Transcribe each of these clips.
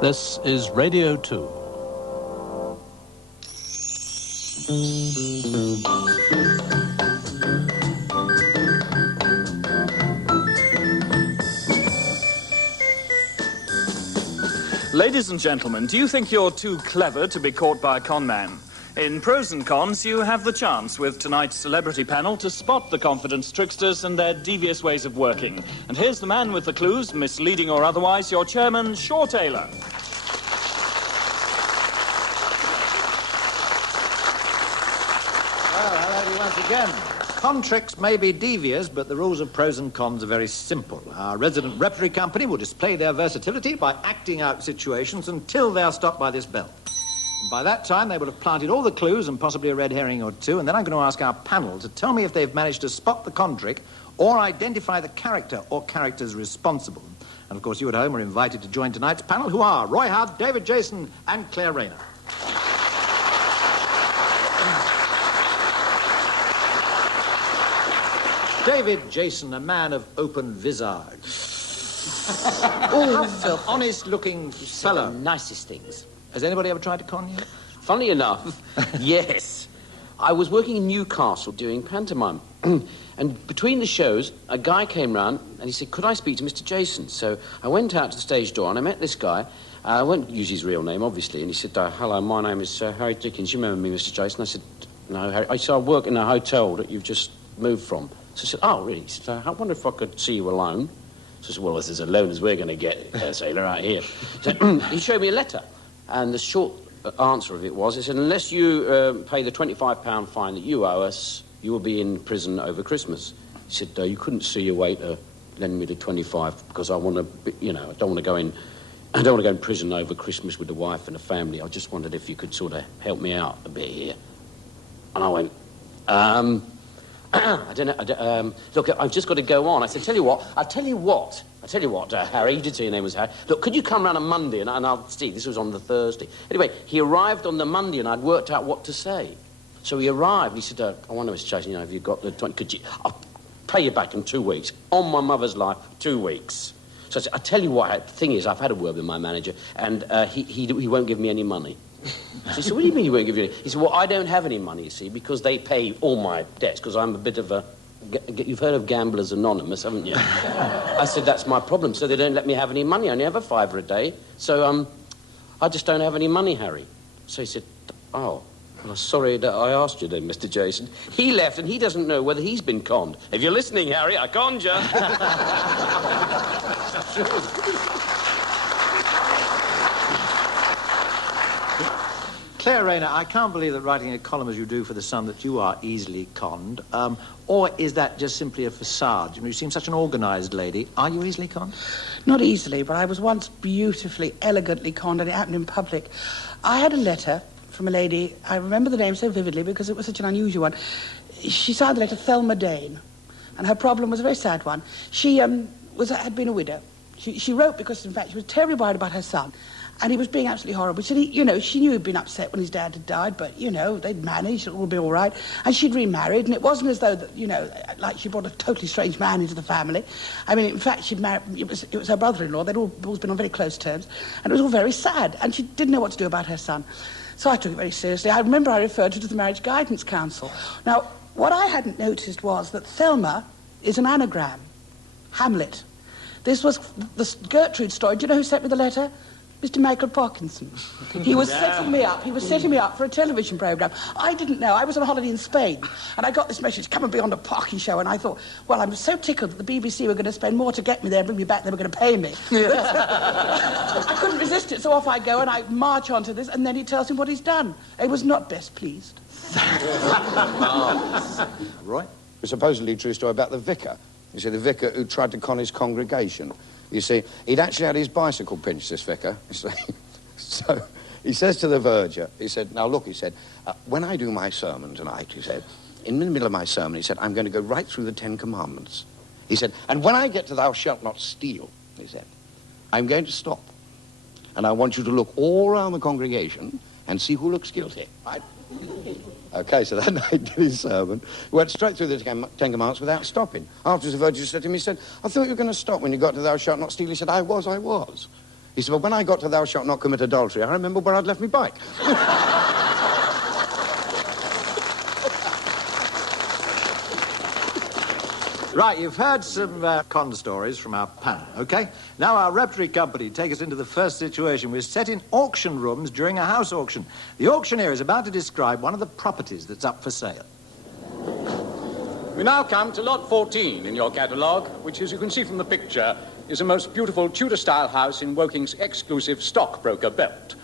This is Radio 2. Ladies and gentlemen, do you think you're too clever to be caught by a con man? In Pros and Cons, you have the chance with tonight's celebrity panel to spot the confidence tricksters and their devious ways of working. And here's the man with the clues, misleading or otherwise, your chairman, Shaw Taylor. Well, hello to you once again. Con tricks may be devious, but the rules of Pros and Cons are very simple. Our resident repertory company will display their versatility by acting out situations until they are stopped by this bell. And by that time, they will have planted all the clues and possibly a red herring or two, and then I'm going to ask our panel to tell me if they've managed to spot the con trick or identify the character or characters responsible. And, of course, you at home are invited to join tonight's panel, who are Roy Hudd, David Jason, and Claire Rayner. David Jason, a man of open visage. Oh, honest-looking fellow. The nicest things. Has anybody ever tried to con you? Funnily enough, yes. I was working in Newcastle doing pantomime. And between the shows, a guy came round and he said, could I speak to Mr. Jason? So I went out to the stage door and I met this guy. I won't use his real name, obviously. And he said, hello, my name is Harry Dickens. You remember me, Mr. Jason? I said, no, Harry. I said, I work in a hotel that you've just moved from. So I said, oh, really? He said, I wonder if I could see you alone. So I said, well, it's as alone as we're going to get, sailor, out here. So he showed me a letter. And the short answer of it was, he said, unless you pay the £25 fine that you owe us, you will be in prison over Christmas. He said, you couldn't see your way to lend me the 25 because I want to, I don't want to go in prison over Christmas with the wife and the family. I just wondered if you could sort of help me out a bit here. And I went, I don't know, look, I've just got to go on. I said, I'll tell you what, Harry, you did say your name was Harry. Look, could you come round on Monday and I'll see, this was on the Thursday. Anyway, he arrived on the Monday and I'd worked out what to say. So he arrived, he said, I wonder, Mr. Jason, have you got the 20, I'll pay you back in 2 weeks. On my mother's life, 2 weeks. So I said, I tell you what, the thing is, I've had a word with my manager and he won't give me any money. So he said, what do you mean he won't give you any? He said, well, I don't have any money, you see, because they pay all my debts, because I'm a bit of a... You've heard of Gamblers Anonymous, haven't you? I said, that's my problem, so they don't let me have any money. I only have a £5 a day, so I just don't have any money, Harry. So he said, oh, well, sorry that I asked you then, Mr. Jason. He left, and he doesn't know whether he's been conned. If you're listening, Harry, I conned you. Claire Rayner, I can't believe that writing a column as you do for The Sun that you are easily conned. Or is that just simply a facade? You seem such an organised lady. Are you easily conned? Not easily, but I was once beautifully, elegantly conned, and it happened in public. I had a letter from a lady, I remember the name so vividly because it was such an unusual one. She signed the letter Thelma Dane, and her problem was a very sad one. She had been a widow. She wrote because, in fact, she was terribly worried about her son. And he was being absolutely horrible. She knew he'd been upset when his dad had died, but, they'd managed, it would be all right. And she'd remarried, and it wasn't as though, that, like she brought a totally strange man into the family. I mean, in fact, she'd married, it was her brother-in-law. They'd always been on very close terms. And it was all very sad, and she didn't know what to do about her son. So I took it very seriously. I remember I referred her to the Marriage Guidance Council. Now, what I hadn't noticed was that Thelma is an anagram. Hamlet. This was the Gertrude story. Do you know who sent me the letter? Mr. Michael Parkinson. He was setting me up. He was setting me up for a television programme. I didn't know. I was on holiday in Spain, and I got this message, come and be on the Parky show, and I thought, well, I'm so tickled that the BBC were going to spend more to get me there and bring me back than they were going to pay me. I couldn't resist it, so off I go, and I march onto this, and then he tells him what he's done. He was not best pleased. Roy? A supposedly true story about the vicar. You see, the vicar who tried to con his congregation. You see, he'd actually had his bicycle pinched, this vicar, you see. So he says to the verger, he said, now look, he said, when I do my sermon tonight, he said, in the middle of my sermon, he said, I'm going to go right through the 10 Commandments. He said, and when I get to thou shalt not steal, he said, I'm going to stop. And I want you to look all around the congregation and see who looks guilty, right? Okay, so that night did his sermon, went straight through the 10 Commandments without stopping. Afterwards, the verger said to him, he said, I thought you were going to stop when you got to thou shalt not steal. He said, I was. He said, well, when I got to thou shalt not commit adultery, I remember where I'd left my bike. Right, you've heard some con stories from our panel, OK? Now our repertory company take us into the first situation. We're set in auction rooms during a house auction. The auctioneer is about to describe one of the properties that's up for sale. We now come to lot 14 in your catalogue, which, as you can see from the picture, is a most beautiful Tudor-style house in Woking's exclusive stockbroker belt.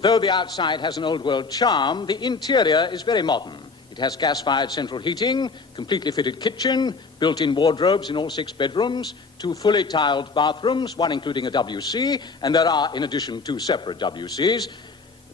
Though the outside has an old-world charm, the interior is very modern. It has gas-fired central heating, completely fitted kitchen, built-in wardrobes in all 6 bedrooms, 2 fully tiled bathrooms, one including a WC, and there are, in addition, 2 separate WCs.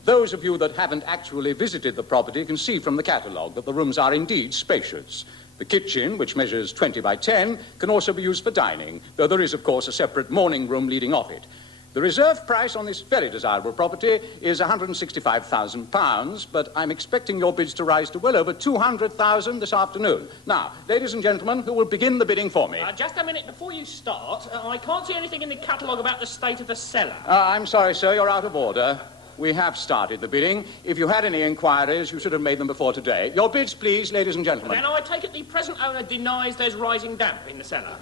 Those of you that haven't actually visited the property can see from the catalogue that the rooms are indeed spacious. The kitchen, which measures 20 by 10, can also be used for dining, though there is, of course, a separate morning room leading off it. The reserve price on this very desirable property is £165,000, but I'm expecting your bids to rise to well over £200,000 this afternoon. Now, ladies and gentlemen, who will begin the bidding for me? Just a minute before you start. I can't see anything in the catalogue about the state of the cellar. I'm sorry, sir, you're out of order. We have started the bidding. If you had any inquiries, you should have made them before today. Your bids, please, ladies and gentlemen. Then I take it the present owner denies there's rising damp in the cellar.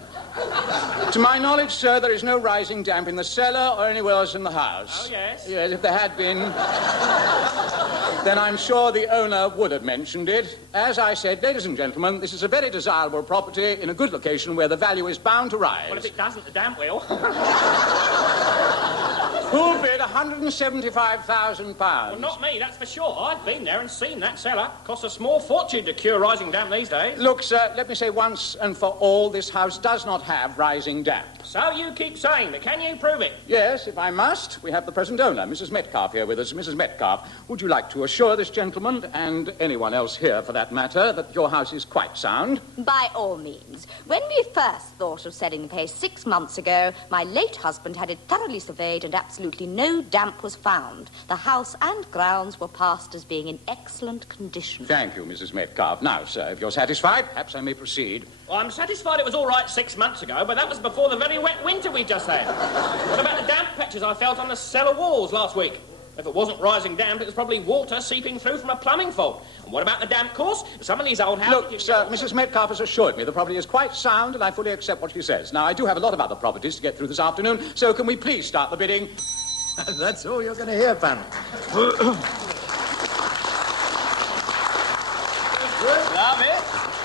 To my knowledge, sir, there is no rising damp in the cellar or anywhere else in the house. Oh, yes? Yes, if there had been, then I'm sure the owner would have mentioned it. As I said, ladies and gentlemen, this is a very desirable property in a good location where the value is bound to rise. Well, if it doesn't, the damp will. Who'll bid £175,000? Well, not me, that's for sure. I've been there and seen that cellar. Costs a small fortune to cure rising damp these days. Look, sir, let me say once and for all, this house does not have rising damp. So you keep saying, but can you prove it? Yes, if I must. We have the present owner, Mrs. Metcalfe, here with us. Mrs. Metcalfe, would you like to assure this gentleman, and anyone else here for that matter, that your house is quite sound? By all means. When we first thought of selling the place 6 months ago, my late husband had it thoroughly surveyed and absolutely no damp was found. The house and grounds were passed as being in excellent condition. Thank you, Mrs. Metcalfe. Now, sir, if you're satisfied, perhaps I may proceed. Well, I'm satisfied it was all right 6 months ago, but that was before the very wet winter we just had. What about the damp patches I felt on the cellar walls last week? If it wasn't rising damp, it was probably water seeping through from a plumbing fault. And what about the damp course? Some of these old houses... Look, sir, Mrs. Metcalfe has assured me the property is quite sound, and I fully accept what she says. Now, I do have a lot of other properties to get through this afternoon, so can we please start the bidding? That's all you're going to hear, panel. Love it.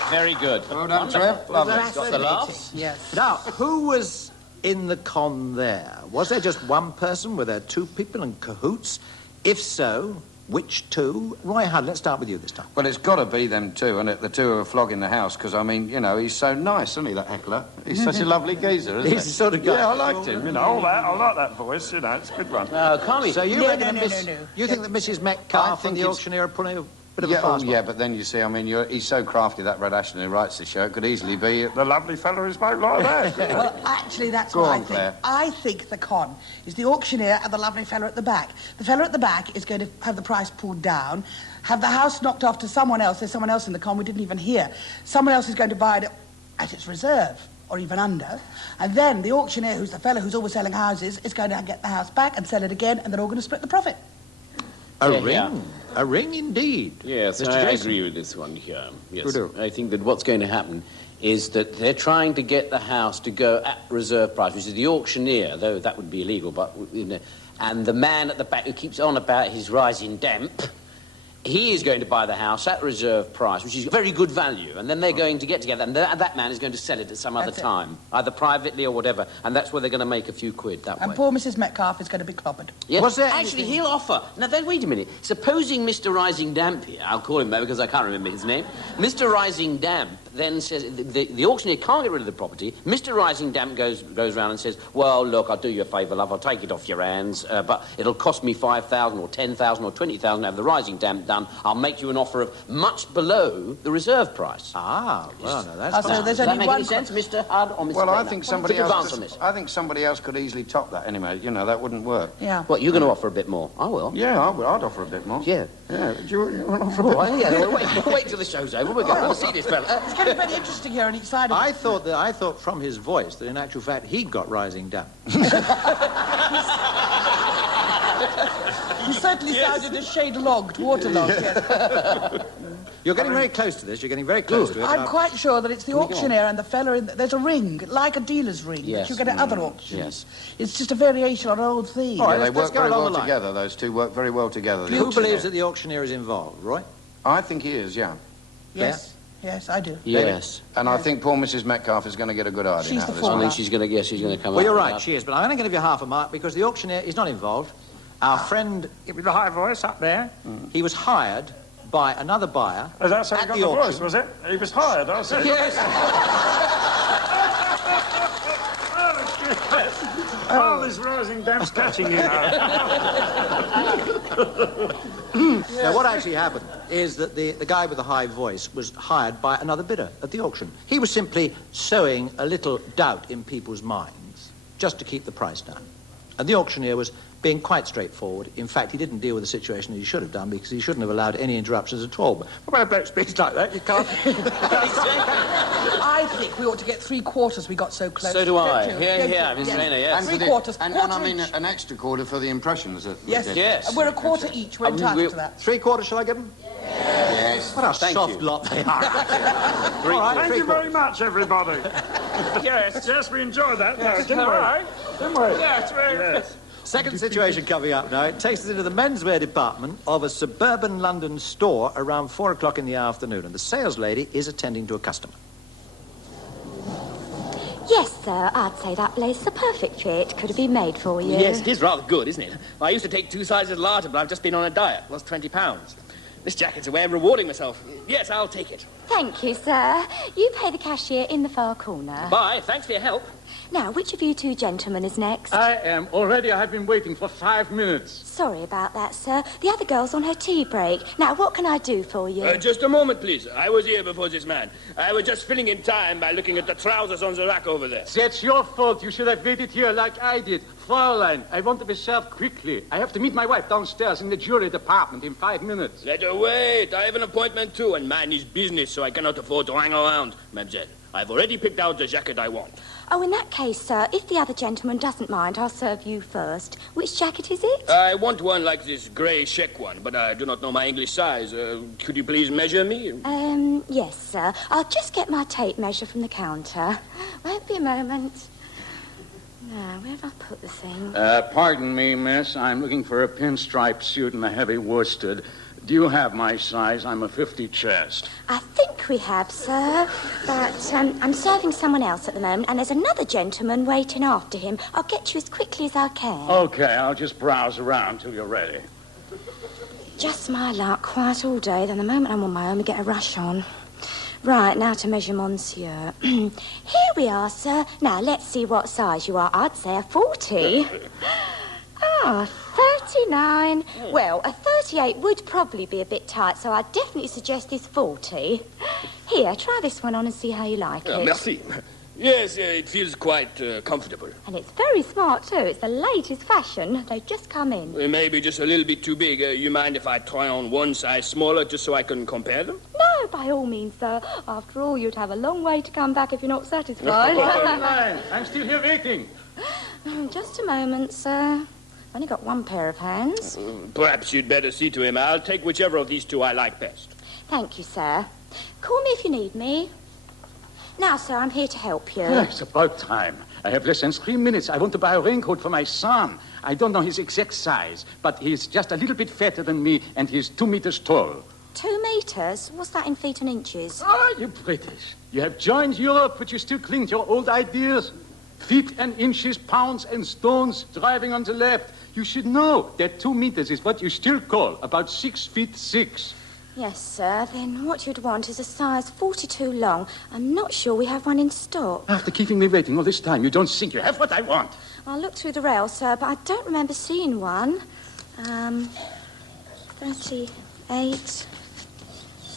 Very good. Well done, Trev. Lovely. Got the laughs. Yes. Now, who was in the con there? Was there just one person? Were there 2 people in cahoots? If so, which 2? Roy Hudd, let's start with you this time. Well, it's got to be them 2, and the 2 who are flogging the house, because, I mean, you know, he's so nice, isn't he, that heckler? He's such a lovely geezer, isn't he? He's the sort of guy... Yeah, I liked him, you know, all that. I like that voice, you know, it's a good one. Can't we? So you No, reckon no, that no, no, no. You think that Mrs. Metcalfe and the it's- auctioneer are pulling a bit of Yeah, a fast one? yeah, but then you see, I mean, he's so crafty, that Brad Ashton who writes the show, it could easily be... The lovely fellow who spoke like that. Well, actually, that's Go what on, I think. Claire. I think the con is the auctioneer and the lovely fella at the back. The fella at the back is going to have the price pulled down, have the house knocked off to someone else. There's someone else in the con we didn't even hear. Someone else is going to buy it at its reserve, or even under. And then the auctioneer, who's the fella who's always selling houses, is going to get the house back and sell it again, and they're all going to split the profit. A Yeah, ring. yeah. A ring indeed. Yes, Mr. I Jason. agree with this one here. Yes, You do? I think that what's going to happen is that they're trying to get the house to go at reserve price, which is the auctioneer, though that would be illegal, but, you know, and the man at the back who keeps on about his rising damp, he is going to buy the house at reserve price, which is very good value, and then they're going to get together, and that man is going to sell it at some other That's it. time, either privately or whatever, and that's where they're going to make a few quid that And way. poor Mrs. Metcalfe is going to be clobbered. Yes. Was there Actually, anything- he'll offer. Now, then, wait a minute. Supposing Mr. Rising Damp here, I'll call him that because I can't remember his name. Mr. Rising Damp then says the auctioneer can't get rid of the property. Mr. Rising Damp goes round and says, well, look, I'll do you a favour, love. I'll take it off your hands, but it'll cost me $5,000 or $10,000 or $20,000 to have the Rising Damp done. done, I'll make you an offer of much below the reserve price. Ah, well, no, that's So fine. there's Does only that make one... any sense, Mr. Hudd or Mr. Well, I Rayner? think somebody Take advance else... on this. I think somebody else could easily top that anyway. You know, that wouldn't work. Yeah. What, you're going to offer a bit more? I will. Yeah, I'd offer a bit more. Yeah. Yeah. Do you want to offer a Oh, bit well, yeah, we'll wait till the show's over. We'll go and see this fella. It's getting very interesting here on each side of it. I thought from his voice that in actual fact he'd got rising damp. He certainly sounded a shade logged, waterlogged, yes. You're getting very close to this. You're getting very close to it. I'm quite sure that it's the auctioneer and the fella in... There's a ring, like a dealer's ring, Yes. that you get at other auctions. Yes. It's just a variation on an old theme. All right, Yeah, they let's work go very along well the line. together. Those two work very well together. the Who auctioneer. believes that the auctioneer is involved, Roy? I think he is, yeah. Yes, yes, I do. Yes. And I think poor Mrs. Metcalf is going to get a good idea She's out the of this. fool. I think she's going to come up. Well, you're with right, that. she is, but I'm only going to give you half a mark because the auctioneer is not involved. Our friend, With the high voice up there. he was hired by another buyer Oh, that's how he at got the the auction. voice, was it? He was hired, I said. Yes. Oh, this rising damp's catching you now. Now, what actually happened is that the guy with the high voice was hired by another bidder at the auction. He was simply sowing a little doubt in people's minds just to keep the price down. And the auctioneer was being quite straightforward. In fact, he didn't deal with the situation that he should have done because he shouldn't have allowed any interruptions at all. But when a bloke speaks like that, you can't... I think we ought to get 3/4. We got so close. So do I. Don't you? Here, Don't here, you? Mr. Rayner, yes. And for 3/4. And quarter I mean, each. an extra quarter for the impressions that we Yes. did. Yes. And we're a quarter each. We're entitled to that. 3/4, shall I give them? Yes. What a Thank soft you. lot they are. All right, Thank you 3/4. very much, everybody. Yes. Yes, we enjoyed that. No, didn't All we? right. Didn't we? Yes, very Yes. Second situation coming up now. It takes us into the menswear department of a suburban London store around 4 o'clock in the afternoon, and the sales lady is attending to a customer. Yes, sir, I'd say that place is a perfect fit. Could have been made for you. Yes, it is rather good, isn't it? I used to take 2 sizes larger, but I've just been on a diet. Lost 20 pounds. This jacket's a way of rewarding myself. Yes, I'll take it. Thank you, sir. You pay the cashier in the far corner. Bye. Thanks for your help. Now, which of you two gentlemen is next? I am. Already I have been waiting for 5 minutes. Sorry about that, sir. The other girl's on her tea break. Now, what can I do for you? Just a moment, please. I was here before this man. I was just filling in time by looking at the trousers on the rack over there. That's your fault. You should have waited here like I did. Fraulein, I want to be served quickly. I have to meet my wife downstairs in the jewelry department in 5 minutes. Let her wait. I have an appointment too, and mine is business, so I cannot afford to hang around. Mademoiselle, I've already picked out the jacket I want. Oh, in that case, sir, if the other gentleman doesn't mind, I'll serve you first. Which jacket is it? I want one like this grey check one, but I do not know my English size. Could you please measure me? Yes, sir. I'll just get my tape measure from the counter. Won't be a moment. Now, where have I put the thing? Pardon me, miss. I'm looking for a pinstripe suit and a heavy worsted. Do you have my size? I'm a 50 chest. I think we have, sir. But I'm serving someone else at the moment, and there's another gentleman waiting after him. I'll get you as quickly as I can. Okay, I'll just browse around till you're ready. Just my luck, quiet all day. Then the moment I'm on my own, we get a rush on. Right, now to measure monsieur. Here we are, sir. Now, let's see what size you are. I'd say a 40. Ah, 39. Well, a 38 would probably be a bit tight, so I'd definitely suggest this 40. Here, try this one on and see how you like it. Merci. Yes, it feels quite comfortable. And it's very smart, too. It's the latest fashion. They've just come in. Maybe just a little bit too big. You mind if I try on one size smaller just so I can compare them? No, by all means, sir. After all, you'd have a long way to come back if you're not satisfied. Fraulein, I'm still here waiting. Just a moment, sir. I've only got one pair of hands. Perhaps you'd better see to him. I'll take whichever of these two I like best. Thank you, sir. Call me if you need me. Now, sir, I'm here to help you. It's about time. I have less than 3 minutes. I want to buy a raincoat for my son. I don't know his exact size, but he's just a little bit fatter than me, and he's 2 meters tall. 2 meters? What's that in feet and inches? Ah, you British. You have joined Europe, but you still cling to your old ideas. Feet and inches, pounds and stones, driving on the left. You should know that 2 meters is what you still call about 6 feet 6. Yes, sir. Then what you'd want is a size 42 long. I'm not sure we have one in stock. After keeping me waiting all this time, you don't think you have what I want. I'll look through the rail, sir, but I don't remember seeing one. 30... 8,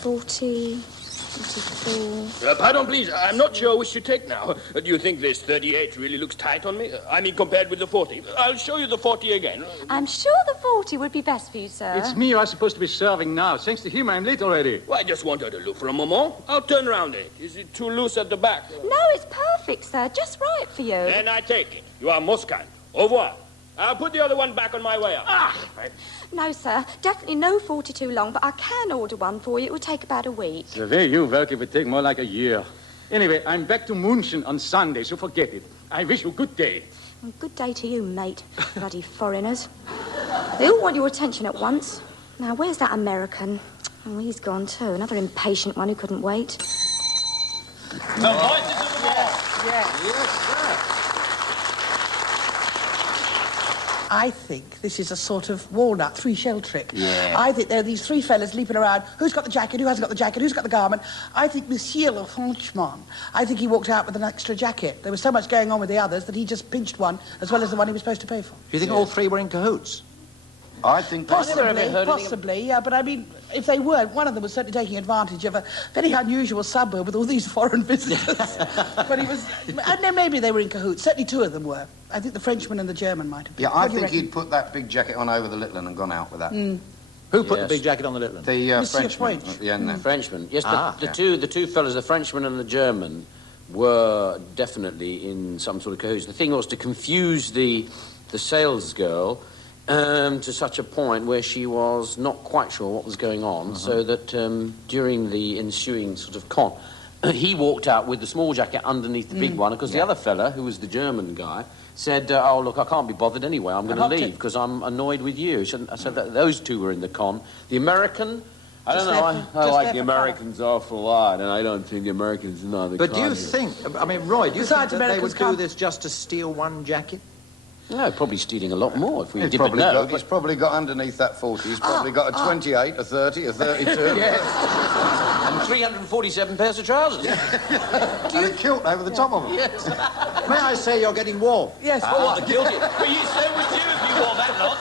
40, 44... Pardon, please. I'm not sure which to take now. Do you think this 38 really looks tight on me? I mean, compared with the 40. I'll show you the 40 again. I'm sure the 40 would be best for you, sir. It's me you are supposed to be serving now. Thanks to him, I'm late already. Well, I just want her to look for a moment. I'll turn around it. Is it too loose at the back? No, it's perfect, sir. Just right for you. Then I take it. You are most kind. Au revoir. I'll put the other one back on my way up. No, sir. Definitely no 40 too long, but I can order one for you. It will take about a week. The way you work, it would take more like a year. Anyway, I'm back to München on Sunday, so forget it. I wish you good day. Well, good day to you, mate. Bloody foreigners. They all want your attention at once. Now, where's that American? Oh, he's gone too. Another impatient one who couldn't wait. The voices of the war. Yes, sir. I think this is a sort of walnut three-shell trick. Yeah. I think there are these three fellas leaping around. Who's got the jacket? Who hasn't got the jacket? Who's got the garment? I think Monsieur le Frenchman. I think he walked out with an extra jacket. There was so much going on with the others that he just pinched one as well as the one he was supposed to pay for. Do you think all three were in cahoots? I think that's... Possibly, yeah, but I mean, if they weren't, one of them was certainly taking advantage of a very unusual suburb with all these foreign visitors. But he was... And then maybe they were in cahoots. Certainly two of them were. I think the Frenchman and the German might have been. Yeah, I think he'd put that big jacket on over the little one and gone out with that. Who put the big jacket on the little one? The Monsieur Frenchman French. at the end there. Frenchman. Yes, Ah, the two fellas, the Frenchman and the German, were definitely in some sort of cahoots. The thing was to confuse the sales girl to such a point where she was not quite sure what was going on, so that during the ensuing sort of con, he walked out with the small jacket underneath the big one, because the other fella, who was the German guy, said, oh, look, I can't be bothered anyway. I'm going to leave because I'm annoyed with you. I said that those two were in the con. The American... I don't know, I like the Americans awful lot, and I don't think the Americans know the con. But do you think... I mean, Roy, do you think that they would do come- this just to steal one jacket? No, probably stealing a lot more if we He's didn't probably, know. he's probably got underneath that 40, he's probably got a 28, a 30, a 32. And 347 pairs of trousers. And a kilt over the top of them. Yes. May I say you're getting warm? Yes, Oh, what, the guilty? Well, you so would you if you wore that lot.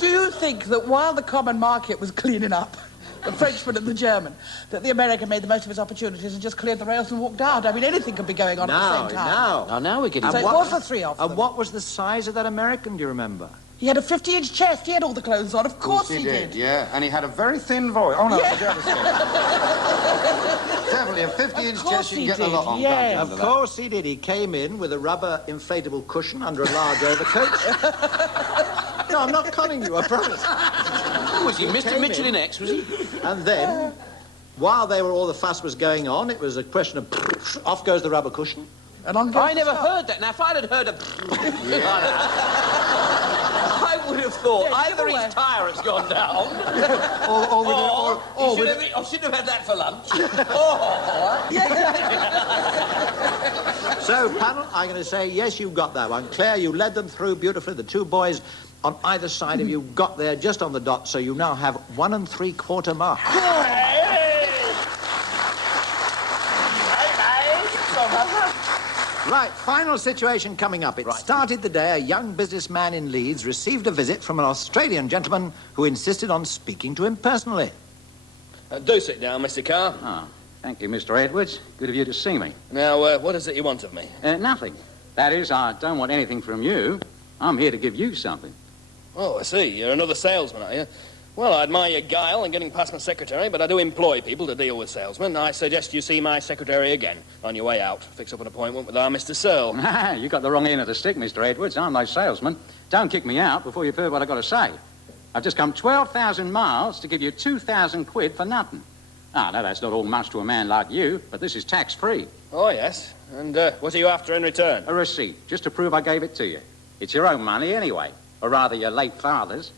Do you think that while the common market was cleaning up, the Frenchman and the German, that the American made the most of his opportunities and just cleared the rails and walked out? I mean, anything could be going on at the same time. Now we're getting... So it was the three of them. And what was the size of that American, do you remember? He had a 50-inch chest. He had all the clothes on. Of course he did. Yeah, and he had a very thin voice. Oh, no, Yeah. definitely a 50-inch Of course chest, you can he get a did, lot on. yeah. can't you, Of under that? course he did. He came in with a rubber inflatable cushion under a large overcoat. No, I'm not conning you, I promise. Was he Mr. came Mitchell in. in X, was he? And then, while all the fuss was going on, it was a question of off goes the rubber cushion. And on goes I the never top. heard that. Now, if I'd had heard I would have thought Yeah, either give away. his tyre has gone down, I shouldn't have had that for lunch. So, panel, I'm going to say, yes, you got that one. Claire, you led them through beautifully. The two boys on either side of you got there just on the dot, so you now have 1 3/4 marks. Right, final situation coming up. It started the day a young businessman in Leeds received a visit from an Australian gentleman who insisted on speaking to him personally. Do sit down, Mr. Carr. Oh, thank you, Mr. Edwards. Good of you to see me. Now, what is it you want of me? Nothing. That is, I don't want anything from you. I'm here to give you something. Oh, I see. You're another salesman, are you? Well, I admire your guile in getting past my secretary, but I do employ people to deal with salesmen. I suggest you see my secretary again on your way out. Fix up an appointment with our Mr. Searle. You got the wrong end of the stick, Mr. Edwards. I'm no salesman. Don't kick me out before you've heard what I've got to say. I've just come 12,000 miles to give you 2,000 quid for nothing. Ah, no, that's not all much to a man like you, but this is tax-free. Oh, yes. And what are you after in return? A receipt, just to prove I gave it to you. It's your own money anyway, or rather your late father's.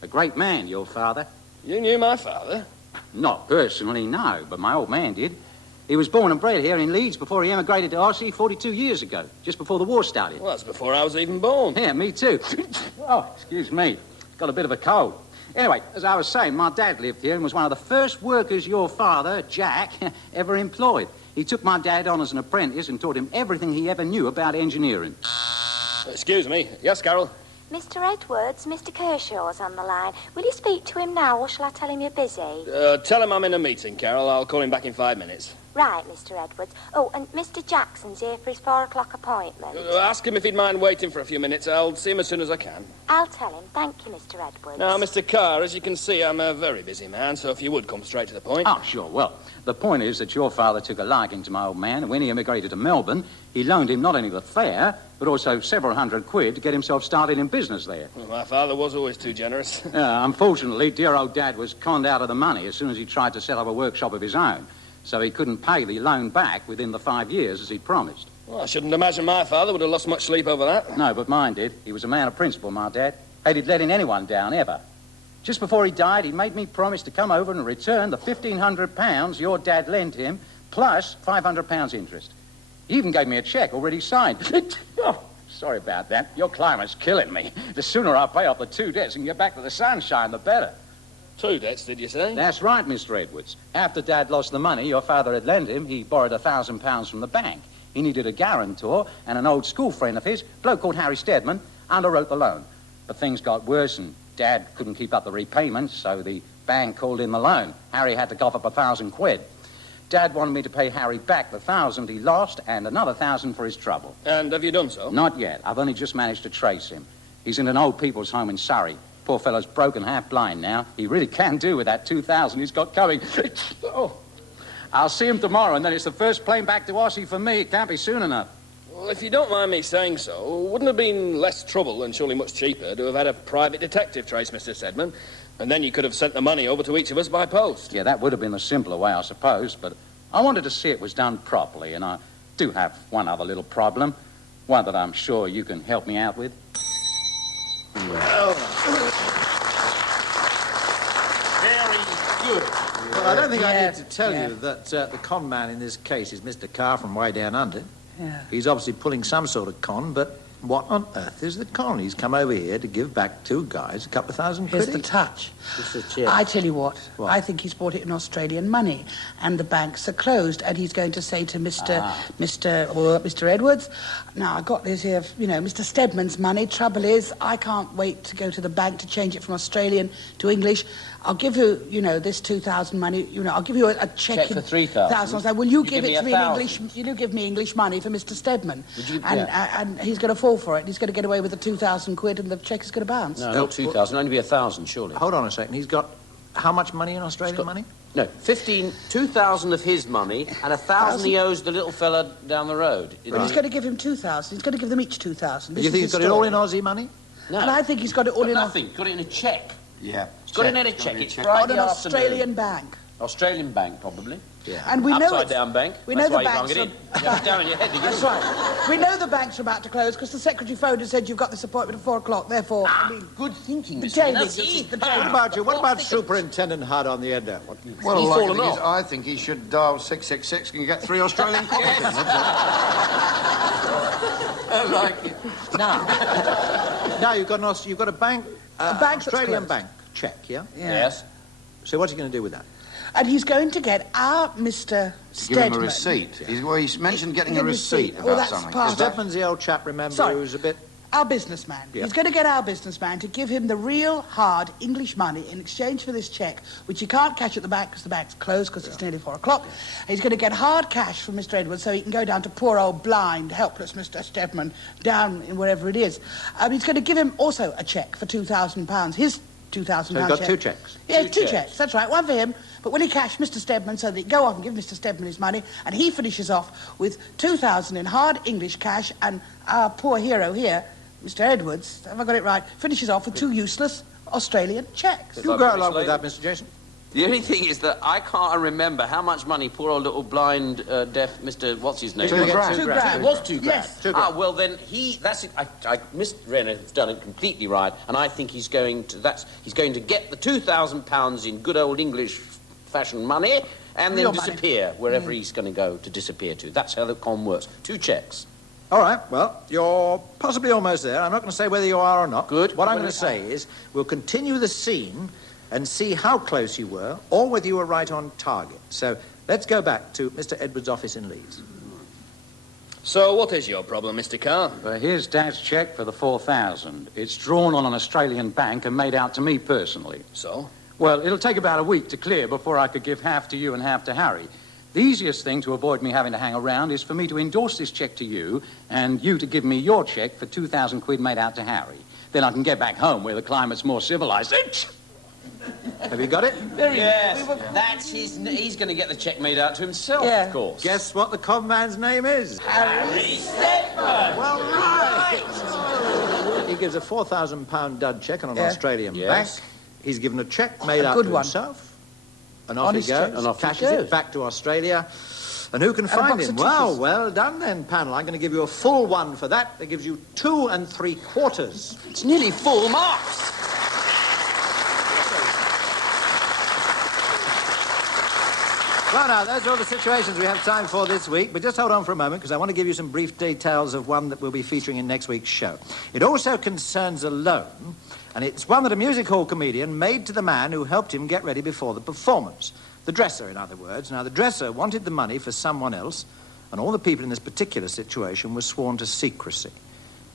A great man, your father. You knew my father? Not personally, no, but my old man did. He was born and bred here in Leeds before he emigrated to Aussie 42 years ago, just before the war started. Well, that's before I was even born. Yeah, me too. Oh, excuse me. Got a bit of a cold. Anyway, as I was saying, my dad lived here and was one of the first workers your father, Jack, ever employed. He took my dad on as an apprentice and taught him everything he ever knew about engineering. Excuse me. Yes, Carol? Mr. Edwards, Mr. Kershaw's on the line. Will you speak to him now, or shall I tell him you're busy? Tell him I'm in a meeting, Carol. I'll call him back in 5 minutes. Right, Mr. Edwards. Oh, and Mr. Jackson's here for his 4 o'clock appointment. Ask him if he'd mind waiting for a few minutes. I'll see him as soon as I can. I'll tell him. Thank you, Mr. Edwards. Now, Mr. Carr, as you can see, I'm a very busy man, so if you would come straight to the point. Oh, sure. Well, the point is that your father took a liking to my old man, and when he emigrated to Melbourne, he loaned him not only the fare, but also several £100 to get himself started in business there. Well, my father was always too generous. Unfortunately, dear old Dad was conned out of the money as soon as he tried to set up a workshop of his own, so he couldn't pay the loan back within the 5 years as he'd promised. Well, I shouldn't imagine my father would have lost much sleep over that. No, but mine did. He was a man of principle, my dad. Hated letting anyone down, ever. Just before he died, he made me promise to come over and return the £1,500 your dad lent him, plus £500 interest. He even gave me a cheque already signed. Oh, sorry about that. Your climate's killing me. The sooner I pay off the 2 debts and get back to the sunshine, the better. 2 debts, did you say? That's right, Mr. Edwards. After Dad lost the money your father had lent him, he borrowed £1,000 from the bank. He needed a guarantor, and an old school friend of his, a bloke called Harry Steadman, underwrote the loan. But things got worse, and Dad couldn't keep up the repayments, so the bank called in the loan. Harry had to cough up £1,000. Dad wanted me to pay Harry back the £1,000 he lost and another £1,000 for his trouble. And have you done so? Not yet. I've only just managed to trace him. He's in an old people's home in Surrey. Poor fellow's broken, half blind now. He really can do with that £2,000 he's got coming. Oh. I'll see him tomorrow, and then it's the first plane back to Aussie for me. It can't be soon enough. Well, if you don't mind me saying so, wouldn't it have been less trouble and surely much cheaper to have had a private detective trace Mr. Stedman? And then you could have sent the money over to each of us by post. Yeah, that would have been the simpler way, I suppose, but I wanted to see it was done properly, and I do have one other little problem, one that I'm sure you can help me out with. Well, very good. Well, I don't think I need to tell you that the con man in this case is Mr. Carr from way down under. Yeah. He's obviously pulling some sort of con, but what on earth is the con? He's come over here to give back 2 guys a couple of £1,000 Here's quid the each. touch. Just a cheer. I tell you what, What? I think he's bought it in Australian money, and the banks are closed, and he's going to say to Mr. Edwards, now, I got this here, Mr. Stedman's money. Trouble is, I can't wait to go to the bank to change it from Australian to English. I'll give you, this 2,000 money, I'll give you a cheque Cheque for 3,000. I'll say, will you give give it to me me in 1,000? English? You give me English money for Mr. Stedman. Would you- and he's going to fall for it. He's going to get away with the 2,000 quid, and the cheque is going to bounce. No, not 2,000. Only be 1,000, surely. Hold on a second. He's got how much money in Australian money? No, 2,000 of his money and 1,000 he owes the little fella down the road. But he's going to give him 2,000. He's going to give them each 2,000. Do you think he's got it all in Aussie money? No. And I think he's got it all in nothing. Got it in a cheque. Yeah. He's got it in a cheque. It's on Friday an afternoon. Australian bank. Australian bank, probably. Yeah. And we know Upside it's- down bank. We That's know why the you can't banks get in. You have it down in your head to get That's in. right. We know the banks are about to close because the secretary phoned and said you've got this appointment at 4 o'clock. Therefore, Good thinking, the Mr. Jamie, That's it. the What Jamie. about you? What about Superintendent Hudd on the end there? Well, He's like fallen the thing is, off. I think he should dial 666 and get 3 Australian quid. I like it. Now you've got a bank, bank that's Australian closed. bank check, yeah? Yes. So what's he going to do with that? And he's going to get our Mr. Give him a Stedman. receipt. He's mentioned getting a Give him a receipt receipt. about Oh, that's something. part of it. Stedman's the old chap, remember, Sorry. who's a bit... Our businessman. Yeah. He's going to get our businessman to give him the real hard English money in exchange for this cheque, which he can't cash at the bank because the bank's closed because it's nearly 4 o'clock. He's going to get hard cash from Mr. Edwards so he can go down to poor old blind, helpless Mr. Stedman down in wherever it is. He's going to give him also a cheque for £2,000. His £2,000 So he's got cheque. 2 cheques? Yeah, Two two cheques. cheques. That's right. One for him. But when he cashed Mr. Stedman so that he can go off and give Mr. Stedman his money, and he finishes off with 2,000 in hard English cash, and our poor hero here, Mr. Edwards, have I got it right, finishes off with 2 useless Australian cheques. You go along with that, Mr. Jason. The only thing is that I can't remember how much money poor old little blind, deaf Mr. What's his name? 2 grand. 2 grand. It was 2 grand. Yes. 2 grand. Well then that's it. Mr. Rayner has done it completely right, and I think he's going to get the £2,000 in good old English fashion money, and then Real money. disappear wherever he's going to go to disappear to. That's how the con works. 2 cheques. All right, well, you're possibly almost there. I'm not going to say whether you are or not. Good. What I'm going to say is we'll continue the scene and see how close you were or whether you were right on target. So let's go back to Mr. Edwards' office in Leeds. So what is your problem, Mr. Carr? Well, here's Dad's cheque for the 4,000. It's drawn on an Australian bank and made out to me personally. So? Well, it'll take about a week to clear before I could give half to you and half to Harry. The easiest thing to avoid me having to hang around is for me to endorse this cheque to you and you to give me your cheque for 2,000 quid made out to Harry. Then I can get back home where the climate's more civilized. Have you got it? Yes. That's his... He's going to get the cheque made out to himself, of course. Guess what the con man's name is? Harry Stedman. Well, right. He gives a £4,000 dud cheque on an Australian bank. He's given a cheque made out to himself. And off he goes. And off cashes it back to Australia. And who can find him? Well done then, panel. I'm going to give you a full one for that. That gives you 2 3/4. It's nearly full marks. Well, now, those are all the situations we have time for this week, but just hold on for a moment, because I want to give you some brief details of one that we'll be featuring in next week's show. It also concerns a loan, and it's one that a music hall comedian made to the man who helped him get ready before the performance. The dresser, in other words. Now, the dresser wanted the money for someone else, and all the people in this particular situation were sworn to secrecy.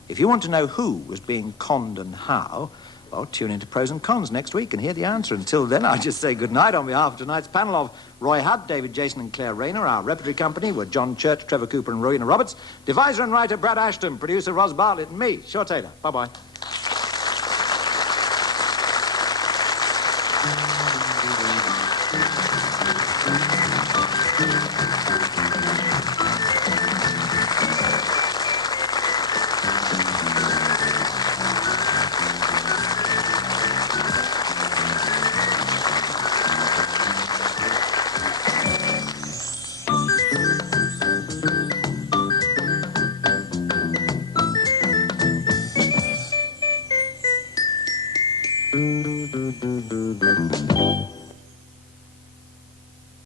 If you want to know who was being conned and how, well, tune into Pros and Cons next week and hear the answer. Until then, I just say good night on behalf of tonight's panel of Roy Hudd, David Jason and Claire Rayner. Our repertory company were John Church, Trevor Cooper and Rowena Roberts. Deviser and writer Brad Ashton. Producer Ros Bartlett and me, Shaw Taylor. Bye-bye.